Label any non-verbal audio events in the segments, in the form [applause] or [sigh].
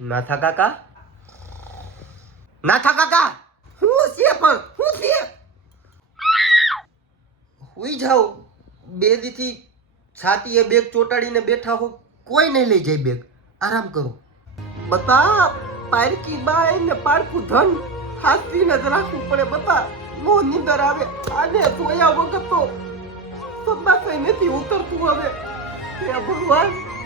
નાથા કાકા નાથા કાકા હું છે પણ હું છે હુઈ જાઓ બે દીથી છાતીએ બેગ ચોટાડીને બેઠા હો કોઈ નહીં લઈ જાય બેગ? આરામ કરો. બતા પારકી બાય ને પારકું ધન હાથીને જ રાખવું પડે બતા. નો નીંદર આવે આને જોયા વગર તો સદમાં નથી ઉતરતું હવે. હે ભગવાન.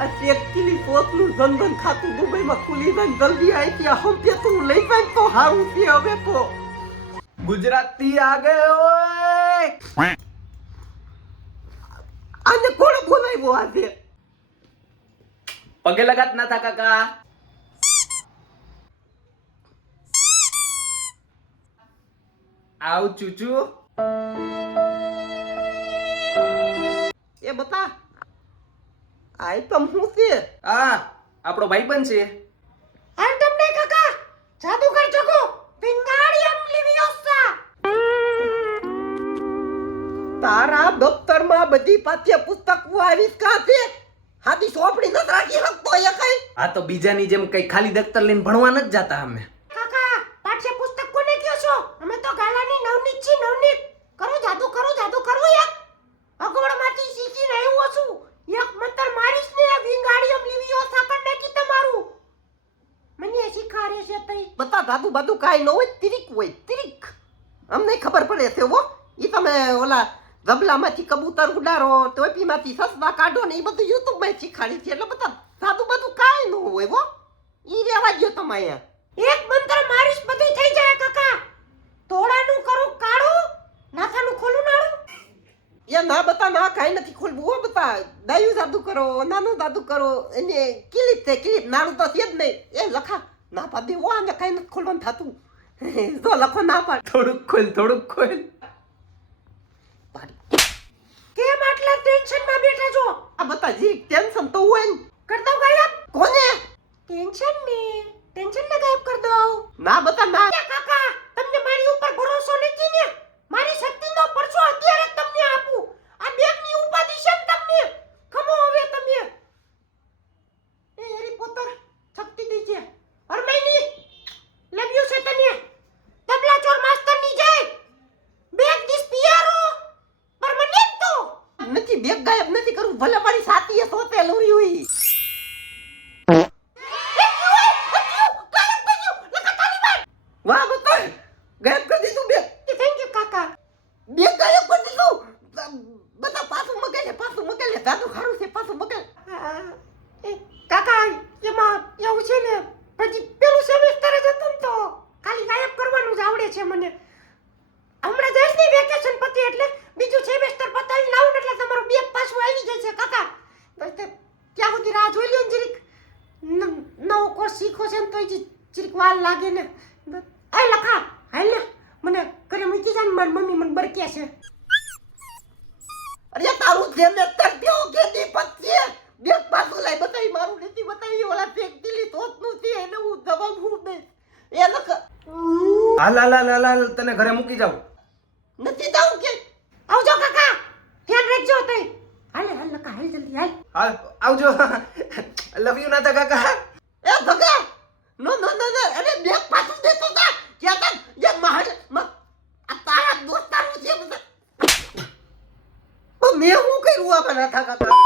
આ ચેક કિલી પોતનું જનધન ખાતું દુબઈમાં ખુલી જાય જલ્દી આવી ત્યાં હમ તું લઈ જાય તો હારું છે હવે તો. ગુજરાતી આ ગયો આને કોણ બોલાવ્યો આજે? પગે લગાત ના થા કાકા. આવ ચૂચુ. એ બતા આઈટમ હું છે? આ આપણો ભાઈબંધ છે. આઈટમ નહીં કાકા જાદુગર જગો પિંગાડિયમ લિવિયોસા તારા દફતરમાં બધી પાઠ્ય પુસ્તકો આવીશ કા છે હાથી સોપડી નથી રાખી શકતો એ કઈ. આ તો બીજાની જેમ કઈ ખાલી દફતર લઈને ભણવા નથી જાતા અમે કાકા પાઠ્ય પુસ્તક કોને કયો છો અમે તો ગાલાની નવનીત છી નવનીત કરો જાદુ કરો જાદુ કરો એક અગવડમાંથી શીખીને આવ્યો છું એક મંતર મારીશ ને વિંગાડિયમ લિવિયોસા કર નાખી તમારું મને શીખાડે છે દાદુ બાદુ કાંઈ ન હોય તિરીક હોય તિરીક. અમને ખબર પડે છે હો. એ તમે ઓલા ગબલામાંથી કબૂતર ઉડાડો ટોપીમાંથી સસલા કાઢો ને એ બધું યુટ્યુબમાં શીખાડી છે. એટલે બધા સાદું બાદુ કાંઈ ન હોય હો. એ રહેવા ગયો તમે અહીંયા. એક મંત્ર મારીશ બધું થઈ જાય કાકા. તોડાનું કરું કાળું નાથાનું ખોલું નાળું. એ ના બતા ના કાંઈ નથી ખોલવું હો બતા. ડાયું જાદુ કરો નાનું જાદુ કરો. એને કિલીપ છે કિલીપ. નાળું તો છે જ નહીં. એ લખા. ના પાડી હો આને કઈ નથી ખોલવાનું થતું. [laughs] જો લખો ના પાડ થોડુંક ખોલ થોડુંક ખોલ. કેમ આટલા ટેન્શનમાં બેઠા છો? આ બતા જી ટેન્શન તો હોય ને. કર દઉં ગાયબ? કોને? ટેન્શન ને ટેન્શન ને ગાયબ કર દો ના બતા ના. કાકા તમને મારી ઉપર ભરોસો નથી ને મારી શક્તિનો પરચો અત્યારે જ તમને આપું આ બેગની ઉપાધિ છે ને તમને ખમો હવે તમે એ હેરી પોટર શક્તિ દીજે હરમાઈની લવ્યું છે તને તબલા ચોર માસ્ટરની જાય બેગ દિસ પિયારો પરમનેન્ટો નથી બેગ ગાયબ નથી કરું. ભલે મારી સાથી એ સોતે લૂરી હોય વાહ બકર ગાયબ કરી દીધું બેગ થેન્ક યુ કાકા બેગ ગાયબ કરી દીધું. બધા પાછું મગેલે પાછું મગેલે દાદુ સારું છે, પાછું મગાઈ કાકા, એમાં એવું છે ને પછી પેલું સેમેસ્ટર જ હતું તો. ખાલી ગાયબ કરવાનું જ આવડે છે મને. હમણાં જઈશ ને વેકેશન પતી એટલે બીજું સેમેસ્ટર પતાવીને આવું ને એટલે તમારું બેગ પાછું આવી જશે કાકા. બસ તે ત્યાં સુધી રાહ જોઈ લ્યો ને જરીક. નવો કોર્સ શીખો છે ને તો જરીક વાર લાગે ને. એ લખા હાલ ને. મને ઘરે મૂકી જાય ને મારી મમ્મી મને બરક્યા છે. અરે તારું જેને તરપ્યો કે દીપક છે. બેગ પાછું લાઈ બતાવી મારું નથી બતાવી ઓલા બેગ દિલી તોતનું છે એને હું દવા હું બે એ લખ. હાલ હાલ હાલ હાલ હાલ તને ઘરે મૂકી જાઉં. નથી જાઉં કે આવજો કાકા ધ્યાન રાખજો તઈ હાલે હાલ નકા હાલ જલ્દી હાલ. હાલ આવજો. લવ યુ નાતા કાકા. એ ભગા નો નો નો અરે બેગ પાછું દેતો તા. ક્યાં તા જે મહાજ મ- આ તારા દોસ્તારું છે બધા. ઓ મેં હું કર્યું આ થા કાકા?